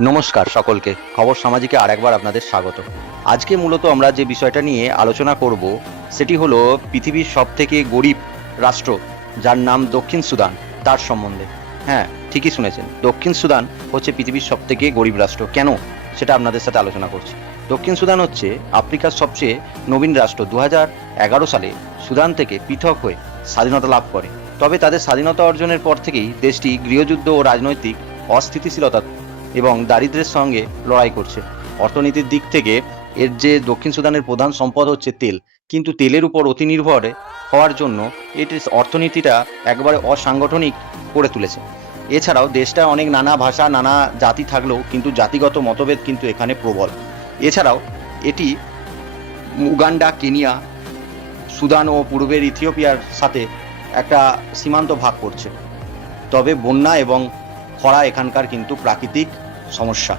নমস্কার সকলকে, খবর সামাজিকে আরেকবার আপনাদের স্বাগত। আজকে মূলত আমরা যে বিষয়টা নিয়ে আলোচনা করব সেটি হলো পৃথিবীর সবথেকে গরিব রাষ্ট্র যার নাম দক্ষিণ সুদান, তার সম্বন্ধে। হ্যাঁ, ঠিকই শুনেছেন, দক্ষিণ সুদান হচ্ছে পৃথিবীর সবথেকে গরিব রাষ্ট্র। কেন, সেটা আপনাদের সাথে আলোচনা করছি। দক্ষিণ সুদান হচ্ছে আফ্রিকার সবচেয়ে নবীন রাষ্ট্র। 2011 সালে সুদান থেকে পৃথক হয়ে স্বাধীনতা লাভ করে। তবে তাদের স্বাধীনতা অর্জনের পর থেকেই দেশটি গৃহযুদ্ধ ও রাজনৈতিক অস্থিতিশীলতা এবং দারিদ্র্যের সঙ্গে লড়াই করছে। অর্থনীতির দিক থেকে এর যে দক্ষিণ সুদানের প্রধান সম্পদ হচ্ছে তেল, কিন্তু তেলের উপর অতি নির্ভর হওয়ার জন্য এটির অর্থনীতিটা একবারে অসাংগঠনিক করে তুলেছে। এছাড়াও দেশটা অনেক নানা ভাষা নানা জাতি থাকলেও কিন্তু জাতিগত মতভেদ কিন্তু এখানে প্রবল। এছাড়াও এটি উগান্ডা, কেনিয়া, সুদান ও পূর্বের ইথিওপিয়ার সাথে একটা সীমান্ত ভাগ করছে। তবে বন্যা এবং খরা এখানকার কিন্তু প্রাকৃতিক সমস্যা।